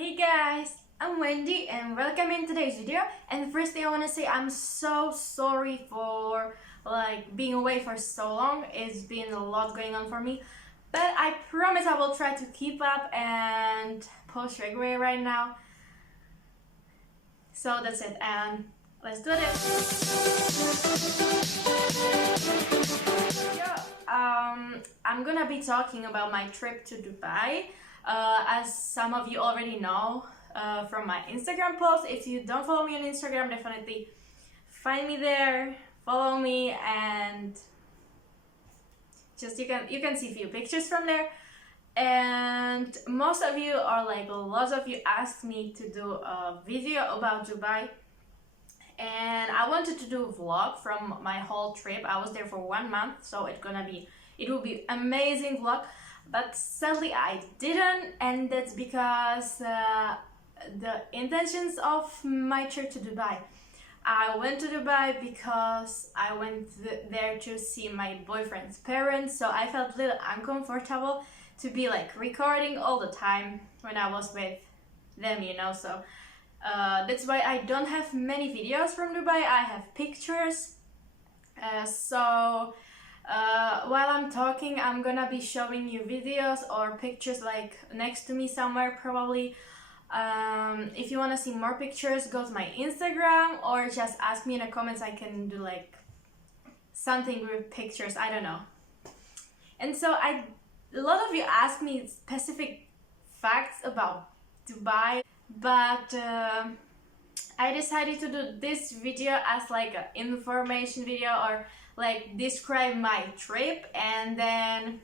Hey guys, I'm Wendy and welcome in today's video. And the first thing I want to say, I'm so sorry for being away for so long. It's been a lot going on for me, but I promise I will try to keep up and post regularly right now. So that's it, and let's do this. I'm gonna be talking about my trip to Dubai. As some of you already know from my Instagram post. If you don't follow me on Instagram, definitely find me there, follow me, and just you can see a few pictures from there. And most of you, or lots of you, asked me to do a video about Dubai, and I wanted to do a vlog from my whole trip. I was there for 1 month, so it will be amazing vlog. But sadly I didn't, and that's because the intentions of my trip to Dubai. I went to Dubai because I went there to see my boyfriend's parents, so I felt a little uncomfortable to be recording all the time when I was with them, so that's why I don't have many videos from Dubai. I have pictures, while I'm talking, I'm gonna be showing you videos or pictures next to me somewhere probably. If you want to see more pictures, go to my Instagram or just ask me in the comments. I can do something with pictures, I don't know. And so a lot of you asked me specific facts about Dubai, but I decided to do this video as an information video, or describe my trip, and then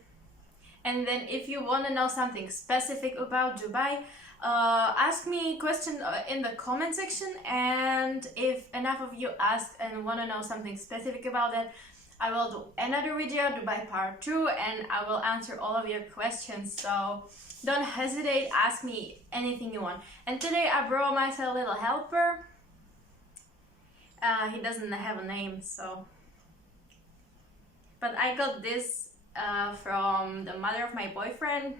if you want to know something specific about Dubai, ask me question in the comment section, and if enough of you ask and want to know something specific about it, I will do another video, Dubai part 2, and I will answer all of your questions. So don't hesitate, ask me anything you want. And today I brought myself a little helper. He doesn't have a name, so, but I got this from the mother of my boyfriend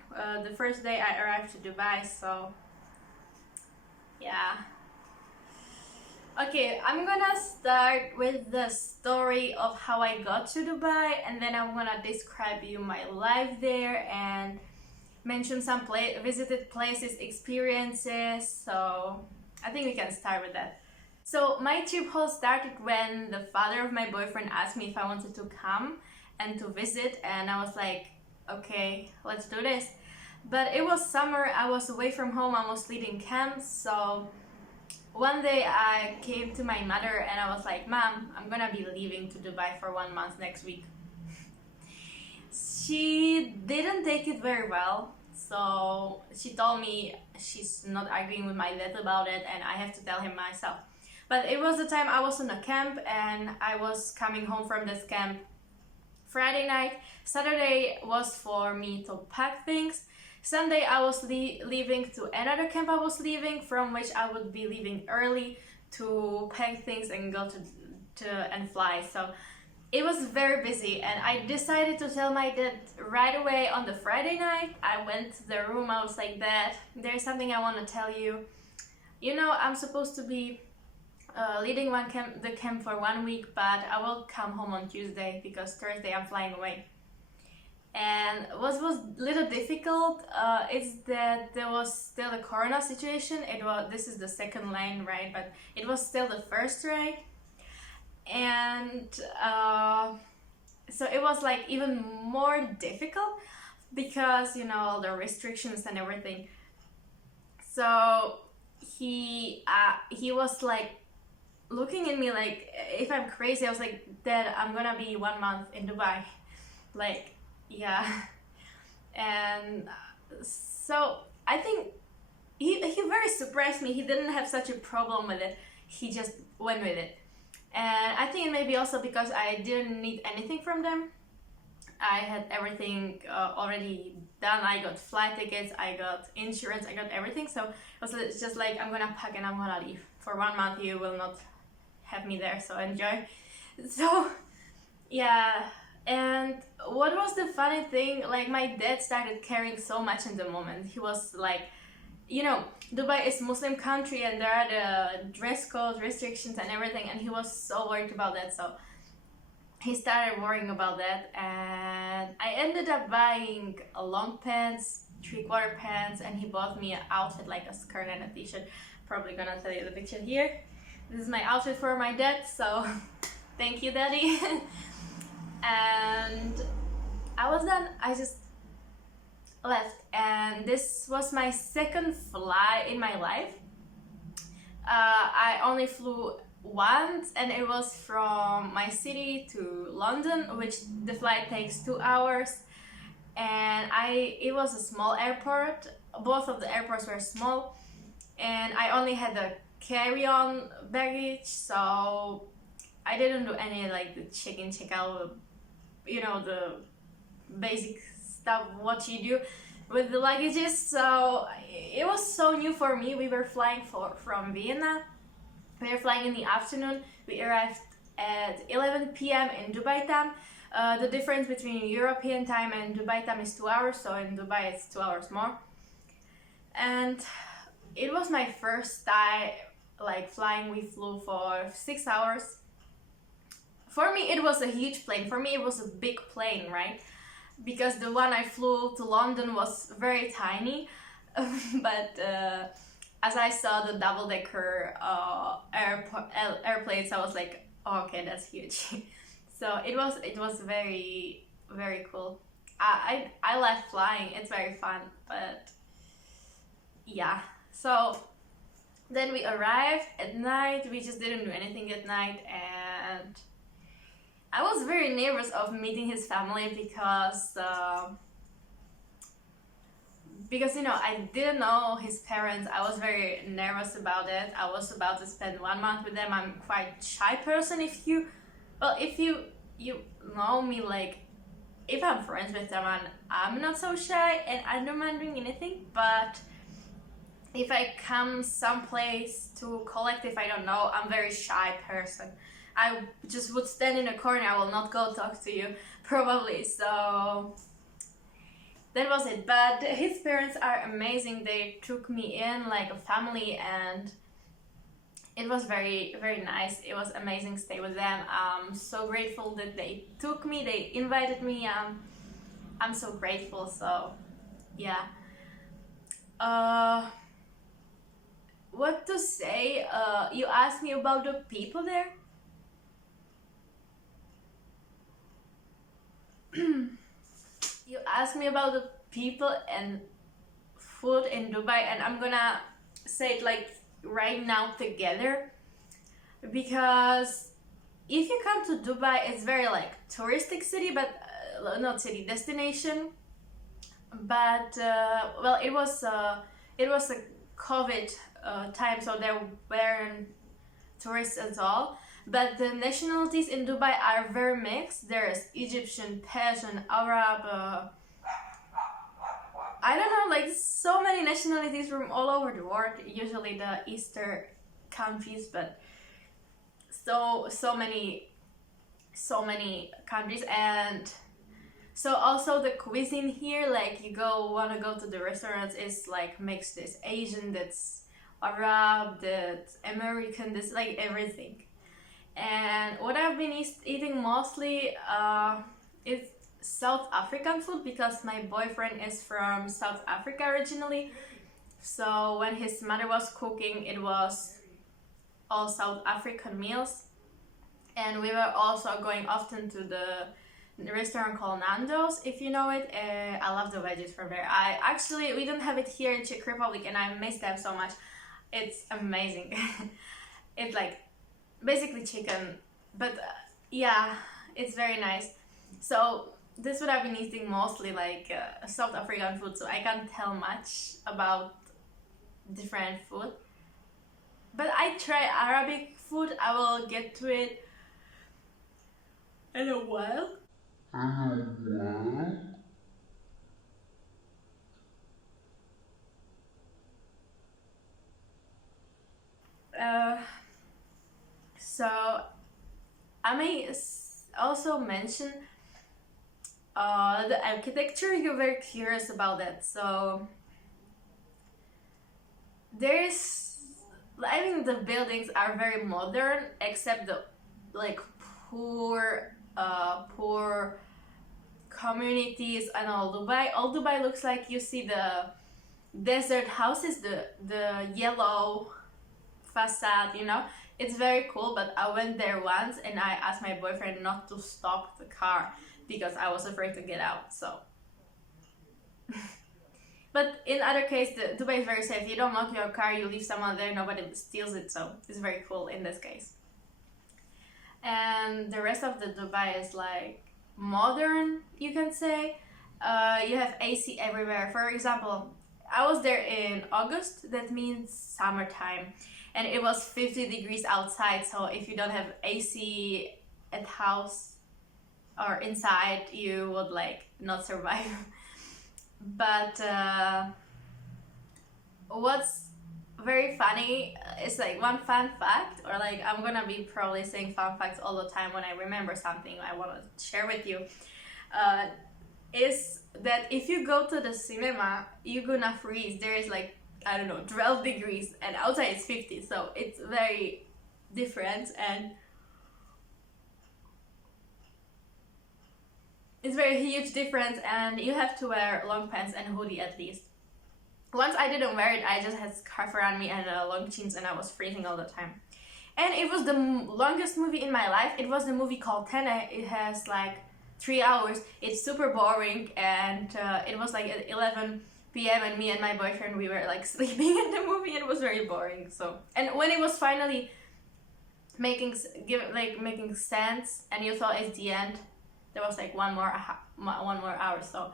the first day I arrived to Dubai, so yeah. Okay, I'm gonna start with the story of how I got to Dubai, and then I'm gonna describe you my life there and mention some visited places, experiences. So I think we can start with that. So my trip all started when the father of my boyfriend asked me if I wanted to come and to visit, and I was like, okay, let's do this. But it was summer, I was away from home, I was leading camps, so one day I came to my mother and I was like, Mom, I'm gonna be leaving to Dubai for 1 month next week. She didn't take it very well, so she told me she's not arguing with my dad about it and I have to tell him myself. But it was the time I was on a camp and I was coming home from this camp Friday night. Saturday was for me to pack things. Sunday I was leaving to another camp I was leaving, from which I would be leaving early to pack things and go and fly. So it was very busy, and I decided to tell my dad right away on the Friday night. I went to the room, I was like, Dad, there's something I want to tell you. I'm supposed to be leading the camp for 1 week, but I will come home on Tuesday because Thursday I'm flying away. And what was a little difficult is that there was still a corona situation. This is the second lane, right? But it was still the first lane, and so it was even more difficult because all the restrictions and everything. So he was looking at me if I'm crazy. I was like, Dad, I'm gonna be 1 month in Dubai, yeah. And so I think he very surprised me. He didn't have such a problem with it, he just went with it. And I think maybe also because I didn't need anything from them. I had everything already done. I got flight tickets, I got insurance, I got everything. So it was just I'm gonna pack and I'm gonna leave. For 1 month you will not have me there, so enjoy. So yeah. And what was the funny thing, my dad started caring so much in the moment. He was you know, Dubai is Muslim country and there are the dress code restrictions and everything, and he was so worried about that. So he started worrying about that, and I ended up buying a long pants, 3/4 pants, and he bought me an outfit like a skirt and a t-shirt. Probably gonna tell you the picture here. This is my outfit for my dad, so thank you, Daddy. And I was done. I just left, and this was my second flight in my life. I only flew once, and it was from my city to London, which the flight takes 2 hours. And it was a small airport. Both of the airports were small, and I only had a carry-on baggage, so I didn't do any like the check-in, check-out, you know, the basic stuff what you do with the luggages. So it was so new for me. We were flying from Vienna. We were flying in the afternoon. We arrived at 11 p.m. in Dubai time. The difference between European time and Dubai time is 2 hours, so in Dubai it's 2 hours more. And it was my first time like flying. We flew for 6 hours. For me it was a huge plane. For me it was a big plane, right? Because the one I flew to London was very tiny. But as I saw the double-decker airplanes, I was like, oh, okay, that's huge. So it was very, very cool. I love flying. It's very fun. But yeah, so then we arrived at night. We just didn't do anything at night, and I was very nervous of meeting his family because you know, I didn't know his parents. I was very nervous about it. I was about to spend 1 month with them. I'm quite shy person. If you know me, like if I'm friends with someone, I'm not so shy and I don't mind doing anything. But if I come someplace to collective I don't know, I'm very shy person. I just would stand in a corner. I will not go talk to you probably. So that was it. But his parents are amazing. They took me in like a family, and it was very, very nice. It was amazing stay with them. I'm so grateful that they took me, they invited me. I'm so grateful. So yeah. What to say? You asked me about the people there. You asked me about the people and food in Dubai, and I'm gonna say it like right now together, because if you come to Dubai, it's very like touristic city, but not city, destination. But well, it was a COVID time, so there weren't tourists at all. But the nationalities in Dubai are very mixed. There's Egyptian, Persian, Arab, I don't know, like so many nationalities from all over the world, usually the Eastern countries, but so many countries. And so also the cuisine here, like you wanna go to the restaurants, is like mixed. There's Asian, that's Arab, that's American, that's like everything. And what I've been eating mostly is South African food, because my boyfriend is from South Africa originally. So when his mother was cooking, it was all South African meals. And we were also going often to the restaurant called Nando's, if you know it. I love the veggies from there. We don't have it here in Czech Republic, and I miss them so much. It's amazing. It's like basically chicken, but yeah, it's very nice. So this is what I've been eating mostly, like South African food, so I can't tell much about different food. But I try Arabic food. I will get to it in a while. So I may also mention the architecture. You're very curious about that. So there's, I mean, the buildings are very modern, except the like poor communities and all Dubai. All Dubai looks like you see the desert houses, the yellow facade, you know. It's very cool, but I went there once and I asked my boyfriend not to stop the car because I was afraid to get out. So but in other case, Dubai is very safe. You don't lock your car, you leave someone there, nobody steals it, so it's very cool in this case. And the rest of the Dubai is like modern, you can say. You have AC everywhere. For example, I was there in August, that means summertime, and it was 50 degrees outside, so if you don't have AC at house or inside, you would like not survive. But what's very funny is like one fun fact, or like I'm gonna be probably saying fun facts all the time when I remember something I want to share with you, is that if you go to the cinema, you're gonna freeze. There is like, I don't know, 12 degrees and outside it's 50, so it's very different, and it's very huge difference, and you have to wear long pants and hoodie at least. Once I didn't wear it, I just had scarf around me and long jeans, and I was freezing all the time. And it was the longest movie in my life. It was the movie called Tene. It has like 3 hours. It's super boring, and it was like at 11 p.m. and me and my boyfriend, we were like sleeping in the movie. It was very boring. So, and when it was finally making sense, and you thought it's the end, there was like one more hour. So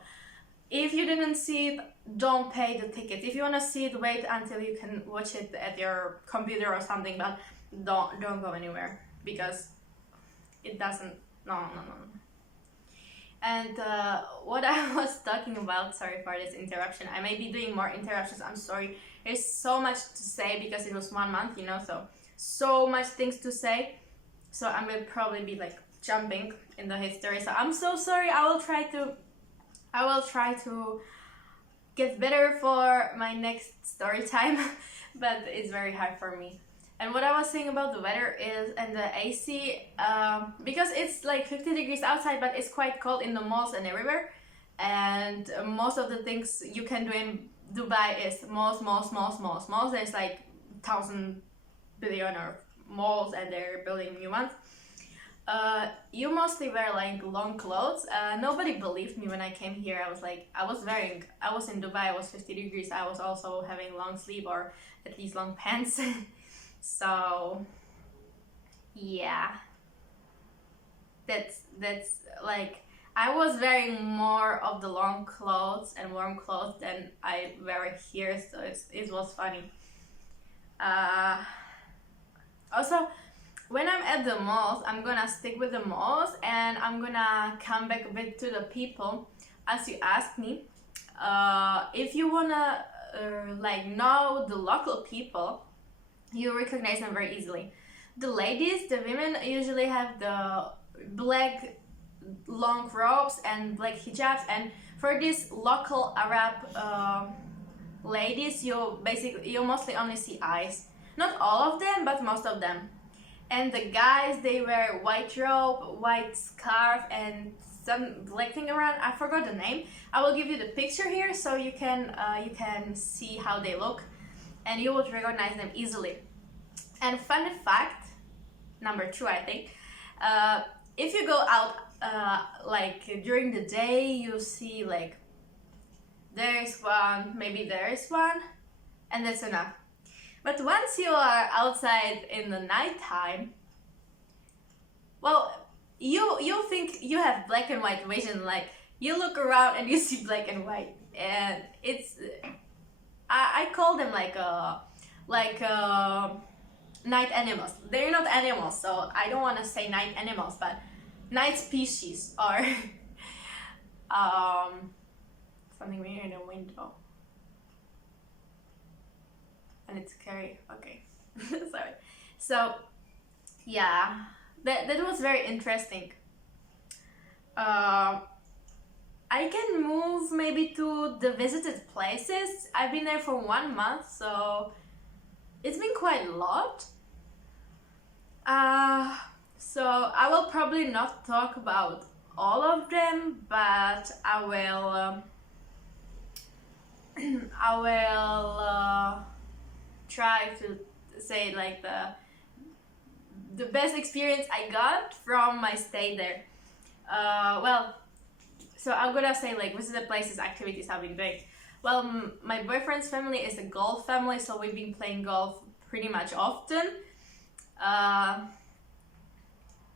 if you didn't see it, don't pay the ticket. If you want to see it, wait until you can watch it at your computer or something, but don't go anywhere because it doesn't, no. And what I was talking about, sorry for this interruption, I may be doing more interruptions, I'm sorry. There's so much to say because it was 1 month, you know, so much things to say. So I'm gonna probably be like jumping in the history, so I'm so sorry. I will try to get better for my next story time, but it's very hard for me. And what I was saying about the weather is, and the AC, because it's like 50 degrees outside, but it's quite cold in the malls and everywhere, and most of the things you can do in Dubai is malls. There's like 1,000 billion or malls, and they're building new ones. You mostly wear like long clothes. Nobody believed me when I came here. I was in Dubai, it was 50 degrees. I was also having long sleeve or at least long pants. So yeah, that's like, I was wearing more of the long clothes and warm clothes than I wear here, so it was funny. Also, when I'm at the malls, I'm gonna stick with the malls, and I'm gonna come back a bit to the people, as you asked me. If you wanna like know the local people, you recognize them very easily. The ladies, the women usually have the black long robes and black hijabs, and for these local Arab ladies, you mostly only see eyes. Not all of them, but most of them. And the guys, they wear white robe, white scarf, and some black thing around. I forgot the name. I will give you the picture here so you can see how they look, and you would recognize them easily. And fun fact, number 2, I think, if you go out like during the day, you see like there's one, maybe there's one, and that's enough. But once you are outside in the nighttime, well, you think you have black and white vision. Like, you look around and you see black and white, and it's, I call them like night animals. They're not animals, so I don't want to say night animals, but night species, or something weird in a window. And it's scary. Okay. Sorry. So yeah, that was very interesting. I can move maybe to the visited places. I've been there for 1 month, so quite a lot. So I will probably not talk about all of them, but I will I will try to say like the best experience I got from my stay there. Well, so I'm gonna say like visit the places, activities I've been doing. Well, my boyfriend's family is a golf family, so we've been playing golf pretty much often.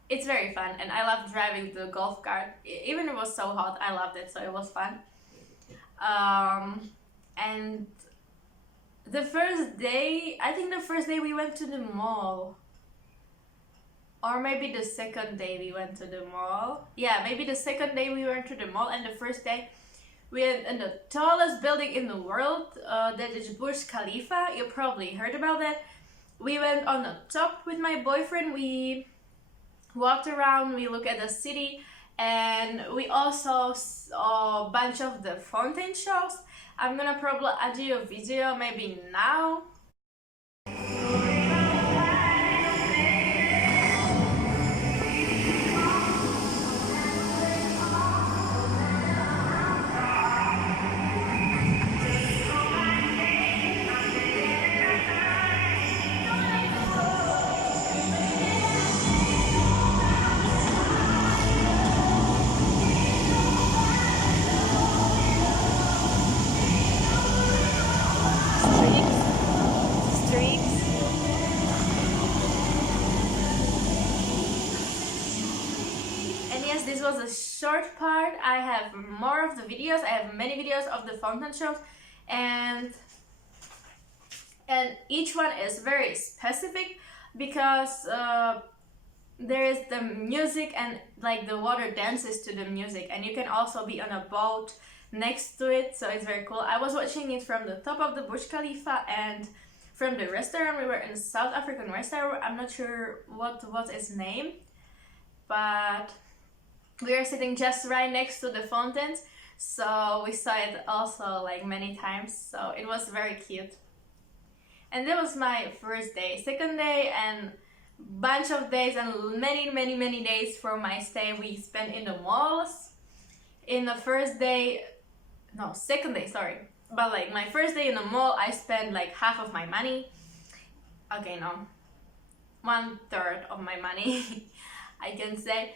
It's very fun, and I love driving the golf cart. Even it was so hot, I loved it, so it was fun. And the first day, I think the first day we went to the mall. Or maybe the second day we went to the mall. Yeah, maybe the second day we went to the mall, and the first day we went in the tallest building in the world, that is Burj Khalifa. You probably heard about that. We went on the top with my boyfriend. We walked around, we looked at the city, and we also saw a bunch of the fountain shows. I'm gonna probably add you a video maybe now. This was a short part. I have more of the videos. I have many videos of the fountain shows, and each one is very specific because there is the music and like the water dances to the music, and you can also be on a boat next to it, so it's very cool. I was watching it from the top of the Burj Khalifa and from the restaurant. We were in a South African restaurant. I'm not sure what was its name, but we are sitting just right next to the fountains, so we saw it also like many times, so it was very cute. And that was my first day. Second day and bunch of days and many days for my stay we spent in the malls. In the second day, sorry, but like my first day in the mall I spent like half of my money. Okay, no, 1/3 of my money I can say.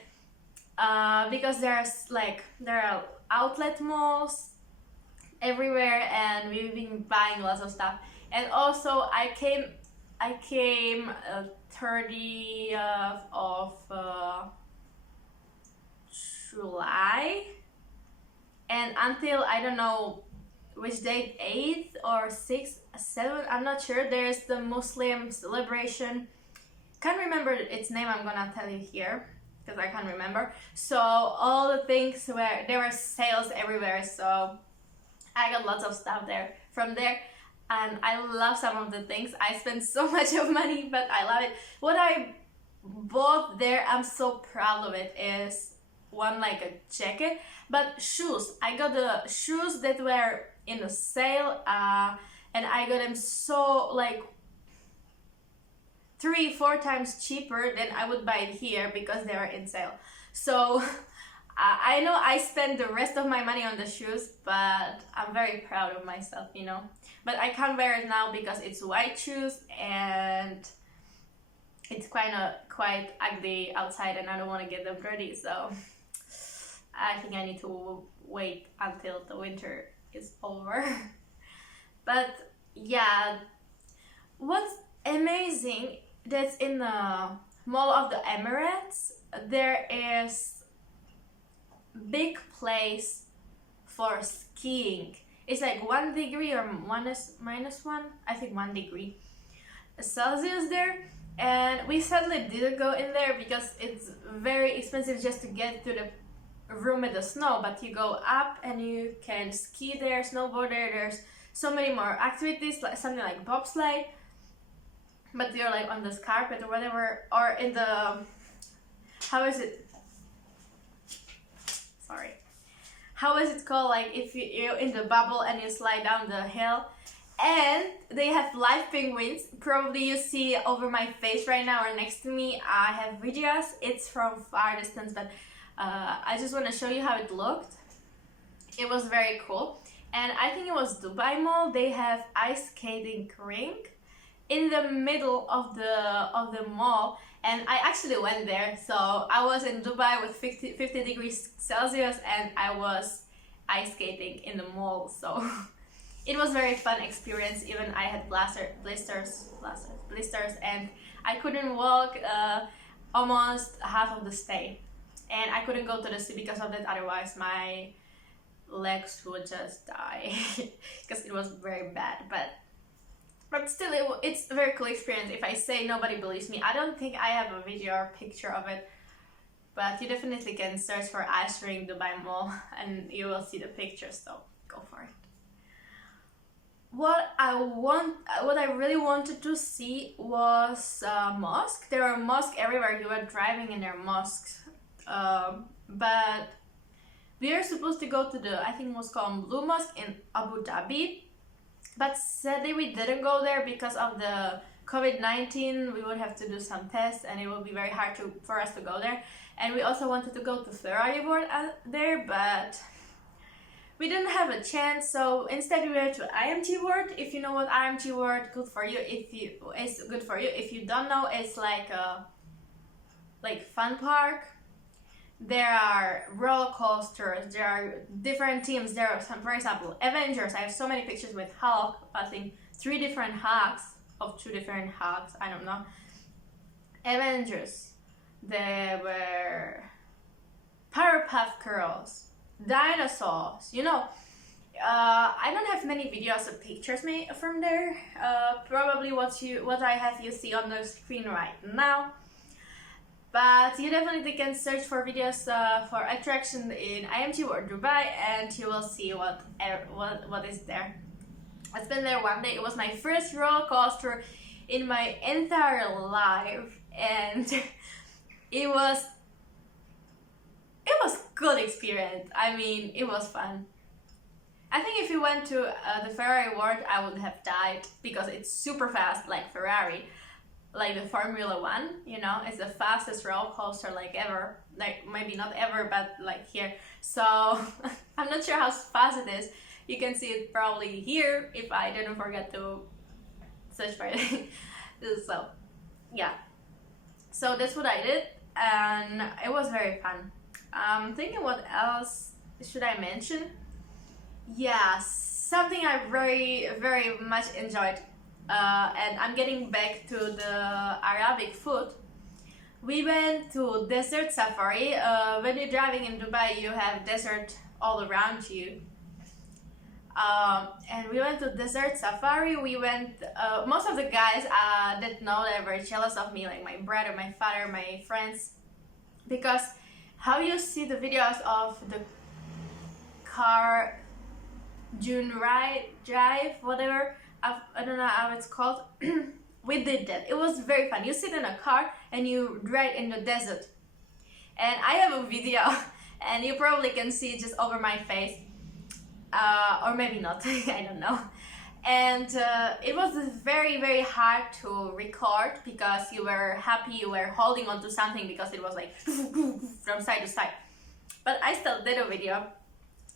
Because there are outlet malls everywhere, and we've been buying lots of stuff. And also I came 30th of July, and until I don't know which date, 8th or 6th, 7th, I'm not sure, there's the Muslim celebration. Can't remember its name, I'm gonna tell you here because I can't remember. So all the things there were sales everywhere, so I got lots of stuff there from there, and I love some of the things. I spent so much of money, but I love it. What I bought there, I'm so proud of it, is one like a jacket, but shoes. I got the shoes that were in a sale, and I got them so like 3-4 times cheaper than I would buy it here because they are in sale. So I know I spent the rest of my money on the shoes, but I'm very proud of myself, you know. But I can't wear it now because it's white shoes and it's quite ugly outside, and I don't want to get them dirty, so I think I need to wait until the winter is over. But yeah, what's amazing, that's in the Mall of the Emirates, there is big place for skiing. It's like 1 degree or -1, I think 1 degree Celsius there, and we sadly didn't go in there because it's very expensive just to get to the room with the snow. But you go up and you can ski there, snowboard there, there's so many more activities, like something like bobsleigh, but you're like on this carpet or whatever, or in the, how is it called, like if you're in the bubble and you slide down the hill. And they have live penguins. Probably you see over my face right now or next to me, I have videos. It's from far distance, but I just want to show you how it looked. It was very cool. And I think it was Dubai Mall. They have ice skating rink in the middle of the mall, and I actually went there. So I was in Dubai with 50 degrees Celsius, and I was ice skating in the mall. So it was very fun experience. Even I had blisters, and I couldn't walk almost half of the stay, and I couldn't go to the sea because of that. Otherwise, my legs would just die because it was very bad. But still, it's a very cool experience. If I say nobody believes me, I don't think I have a video or picture of it. But you definitely can search for ice rink Dubai Mall and you will see the pictures. So go for it. What I really wanted to see was a mosque. There are mosques everywhere. You were driving in their mosques, but we are supposed to go to the, I think, Mosque called Blue Mosque in Abu Dhabi. But sadly, we didn't go there because of the COVID-19. We would have to do some tests, and it would be very hard for us to go there. And we also wanted to go to Ferrari World there, but we didn't have a chance. So instead, we went to IMG World. If you know what IMG World, good for you. It's good for you. If you don't know, it's like a fun park. There are roller coasters, there are different teams. There are some, for example, Avengers. I have so many pictures with Hulk, I think 3 different Hulks of 2 different Hulks, I don't know. Avengers. There were Powerpuff Girls, dinosaurs, you know. I don't have many videos or pictures from there. Probably what I have you see on the screen right now. But you definitely can search for videos for attraction in IMG or Dubai, and you will see what is there. I spent there one day. It was my first roller coaster in my entire life, and it was good experience. I mean, it was fun. I think if you went to the Ferrari World, I would have died because it's super fast, like Ferrari. Like the Formula 1, you know, it's the fastest roller coaster like ever. Like maybe not ever, but like here. So I'm not sure how fast it is. You can see it probably here if I didn't forget to search for it. So yeah. So that's what I did, and it was very fun. I'm thinking what else should I mention? Yeah, something I very much enjoyed. And I'm getting back to the Arabic food. We went to desert safari. When you're driving in Dubai, you have desert all around you. And we went to desert safari. We went, most of the guys that know that were jealous of me, like my brother, my father, my friends, because how you see the videos of the car June drive, whatever, I don't know how it's called. We did that. It was very fun. You sit in a car and you drive in the desert. And I have a video, and you probably can see it just over my face. Or maybe not, I don't know. And it was very hard to record because you were happy, you were holding on to something because it was like from side to side. But I still did a video,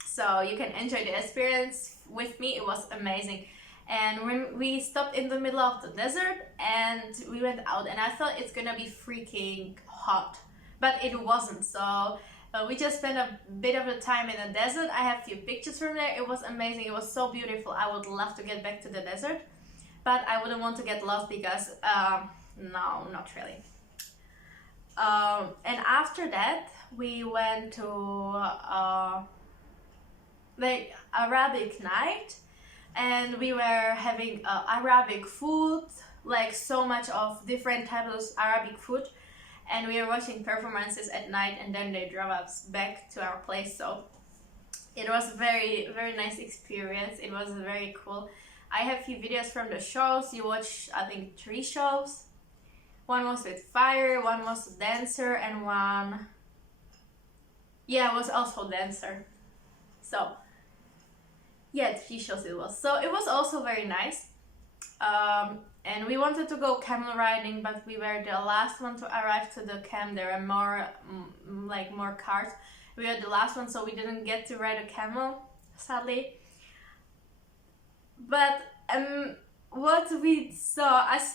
so you can enjoy the experience with me. It was amazing. And when we stopped in the middle of the desert and we went out, and I thought it's gonna be freaking hot, but it wasn't. So we just spent a bit of the time in the desert. I have a few pictures from there. It was amazing. It was so beautiful. I would love to get back to the desert, but I wouldn't want to get lost because no, not really. And after that we went to like Arabic night, and we were having Arabic food, like so much of different types of Arabic food, and we were watching performances at night, and then they drove us back to our place. So it was very nice experience. It was very cool. I have a few videos from the shows. You watched, I think, 3 shows. One was with fire, one was a dancer, and one, yeah, was also a dancer. So Yeah, 3 shows it was. So it was also very nice. And we wanted to go camel riding, but we were the last one to arrive to the camp. There were more, more cars. We were the last one, so we didn't get to ride a camel, sadly. But what we saw, as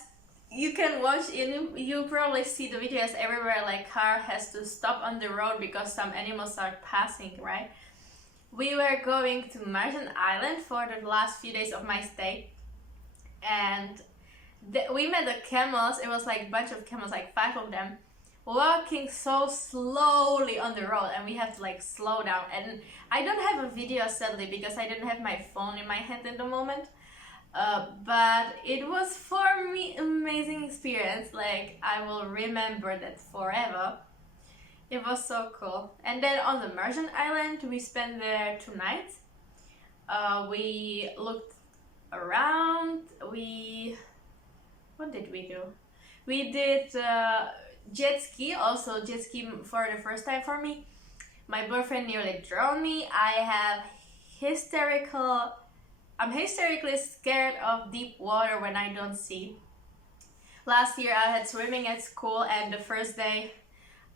you can watch, you probably see the videos everywhere, like car has to stop on the road because some animals are passing, right? We were going to Martian Island for the last few days of my stay, and we met the camels. It was like a bunch of camels, like 5 of them, walking so slowly on the road, and we have to like slow down. And I don't have a video, sadly, because I didn't have my phone in my hand at the moment. But it was for me amazing experience. Like, I will remember that forever. It was so cool. And then on the Martian Island, we spent there 2 nights. We looked around. What did we do? We did jet ski, also jet ski for the first time for me. My boyfriend nearly drowned me. I'm hysterically scared of deep water when I don't see. Last year I had swimming at school, and the first day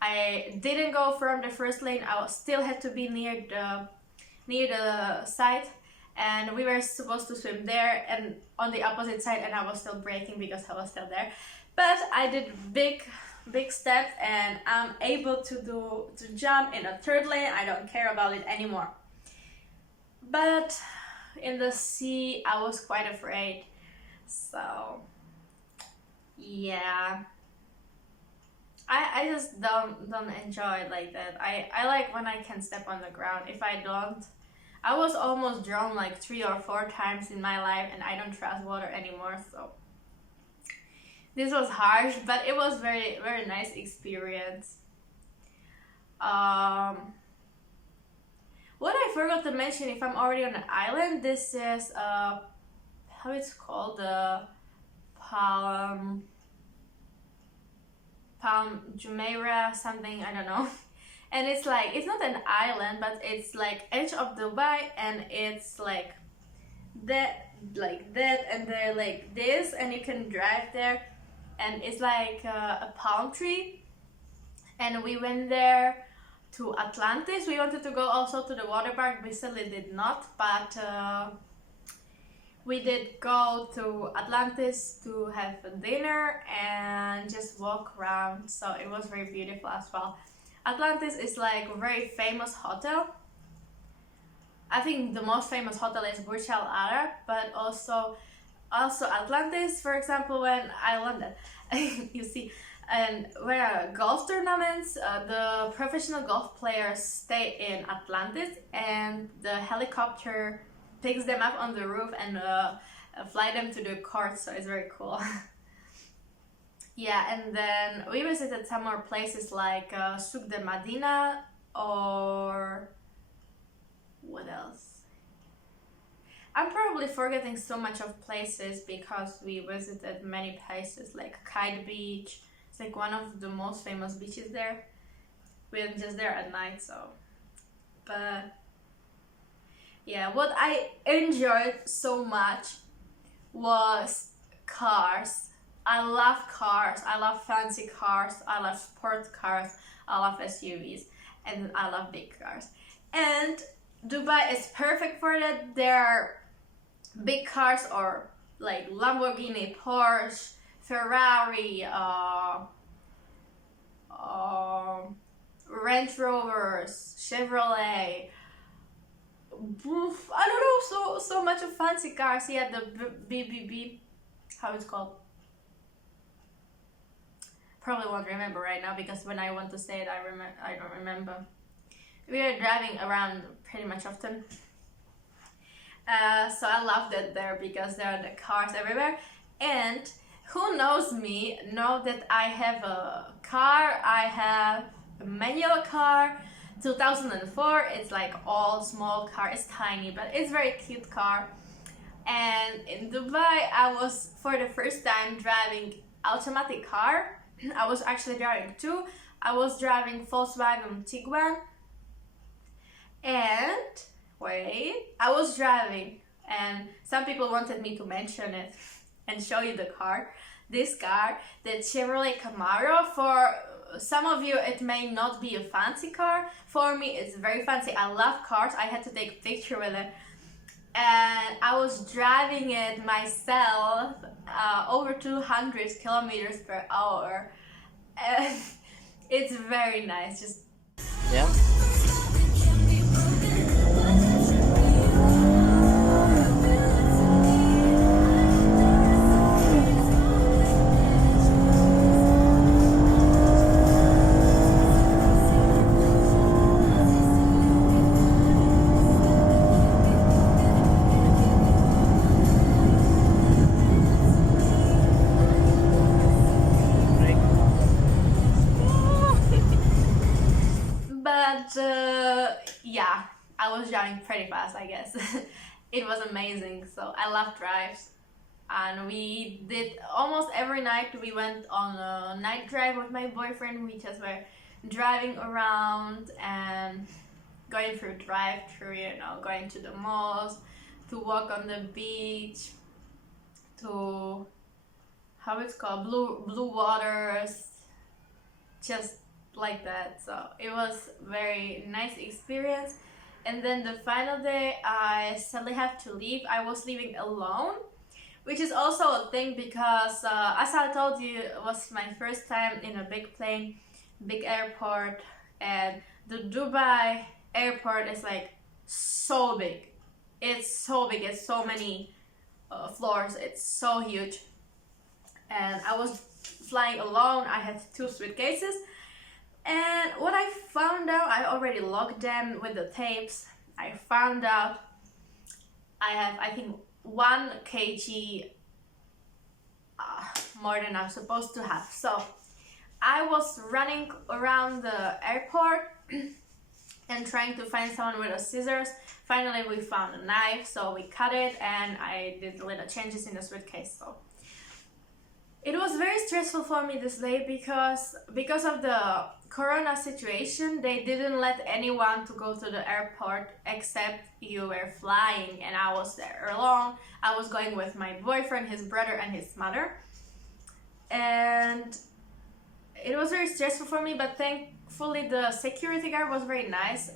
I didn't go from the first lane. I still had to be near the side, and we were supposed to swim there and on the opposite side, and I was still braking because I was still there. But I did big steps, and I'm able to jump in a 3rd lane. I don't care about it anymore. But in the sea, I was quite afraid. So yeah, I just don't enjoy it like that. I like when I can step on the ground. If I don't, I was almost drowned like 3 or 4 times in my life, and I don't trust water anymore. So this was harsh, but it was very, very nice experience. What I forgot to mention, if I'm already on an island, this is how it's called, the Palm Jumeirah something, I don't know. And it's like, it's not an island, but it's like edge of Dubai, and it's like that, and they're like this, and you can drive there, and it's like a palm tree. And we went there to Atlantis. We wanted to go also to the water park. We sadly did not, but we did go to Atlantis to have a dinner and just walk around. So it was very beautiful as well. Atlantis is like a very famous hotel. I think the most famous hotel is Burj Al Arab, but also Atlantis, for example, when I landed, you see, and where golf tournaments, the professional golf players stay in Atlantis, and the helicopter picks them up on the roof and fly them to the court, so it's very cool. Yeah, and then we visited some more places like Souk de Medina, or what else? I'm probably forgetting so much of places because we visited many places like Kite Beach. It's like one of the most famous beaches there. We were just there at night, so. But yeah, what I enjoyed so much was cars. I love cars. I love fancy cars. I love sport cars. I love SUVs, and I love big cars. And Dubai is perfect for that. There are big cars, or like Lamborghini, Porsche, Ferrari, Range Rovers, Chevrolet. I don't know, so much of fancy cars. Yeah, the BBB, how it's called. Probably won't remember right now, because when I want to say it, I don't remember. We are driving around pretty much often. So I love that there, because there are the cars everywhere. And who knows me know that I have a car. I have a manual car, 2004. It's like all small car. It's tiny, but it's very cute car. And in Dubai, I was for the first time driving automatic car. I was actually driving 2. I was driving Volkswagen Tiguan. And wait, I was driving, and some people wanted me to mention it and show you the car. This car, the Chevrolet Camaro, for some of you it may not be a fancy car. For me it's very fancy. I love cars. I had to take a picture with it, and I was driving it myself over 200 kilometers per hour, and it's very nice. Just Yeah. but yeah, I was driving pretty fast, I guess. It was amazing. So I love drives, and we did almost every night. We went on a night drive with my boyfriend. We just were driving around and going through drive-through, you know, going to the malls, to walk on the beach, to how it's called, blue waters, just like that. So it was very nice experience. And then the final day I sadly have to leave. I was leaving alone, which is also a thing because as I told you, it was my first time in a big plane, big airport, and the Dubai airport is like so big. It's so big, it's so many floors, it's so huge. And I was flying alone. I had 2 suitcases, and what I found out, I already locked them with the tapes. I found out I have, I think, 1 kg more than I'm supposed to have. So I was running around the airport and trying to find someone with a scissors. Finally we found a knife, so we cut it, and I did little changes in the suitcase. So it was very stressful for me this day because of the corona situation. They didn't let anyone to go to the airport except you were flying, and I was there alone. I was going with my boyfriend, his brother, and his mother, and it was very stressful for me. But thankfully the security guard was very nice,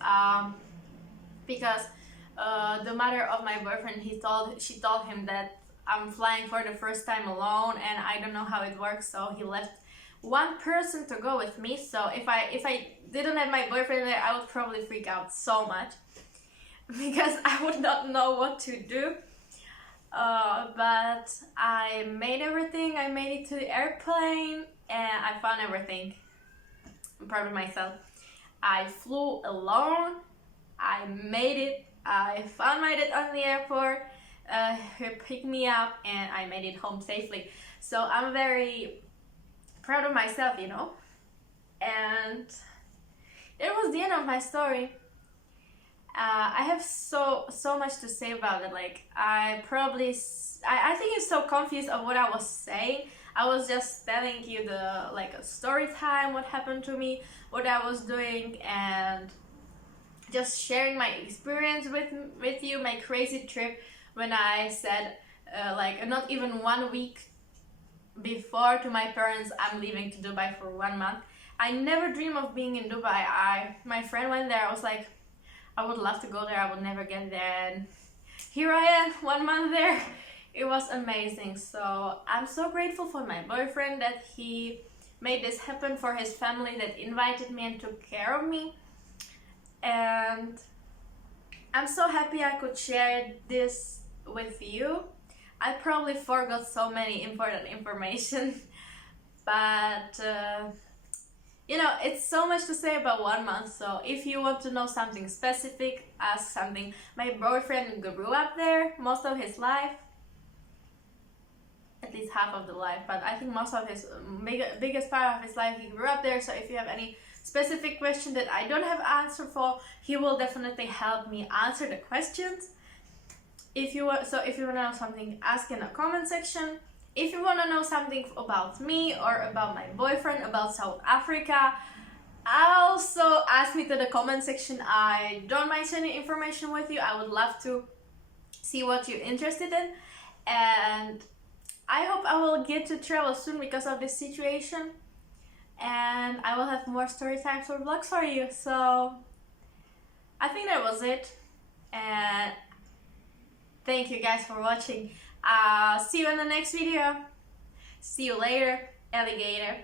because the mother of my boyfriend, she told him that I'm flying for the first time alone and I don't know how it works, so he left 1 person to go with me. So if I didn't have my boyfriend there, I would probably freak out so much because I would not know what to do. But I made everything. I made it to the airplane and I found everything. I'm proud of myself. I flew alone. I made it. I found my dad on the airport. He picked me up and I made it home safely. So I'm very proud of myself, you know. And it was the end of my story. I have so much to say about it. Like I think you're so confused of what I was saying. I was just telling you a story time, what happened to me, what I was doing, and just sharing my experience with you, my crazy trip. When I said not even 1 week before to my parents, I'm leaving to Dubai for 1 month. I never dreamed of being in Dubai. My friend went there. I was like, I would love to go there. I would never get there. And here I am, 1 month there. It was amazing. So I'm so grateful for my boyfriend that he made this happen, for his family that invited me and took care of me. And I'm so happy I could share this with you. I probably forgot so many important information, but you know, it's so much to say about 1 month. So if you want to know something specific, ask something. My boyfriend grew up there most of his life, at least half of the life, but I think most of his biggest part of his life he grew up there. So if you have any specific question that I don't have answer for, he will definitely help me answer the questions. If you want to know something, ask in the comment section. If you want to know something about me or about my boyfriend, about South Africa, Also, ask me to the comment section. I don't mind sharing information with you. I would love to see what you're interested in, and I hope I will get to travel soon because of this situation, and I will have more story times or vlogs for you. So I think that was it, and thank you guys for watching. See you in the next video. See you later, alligator.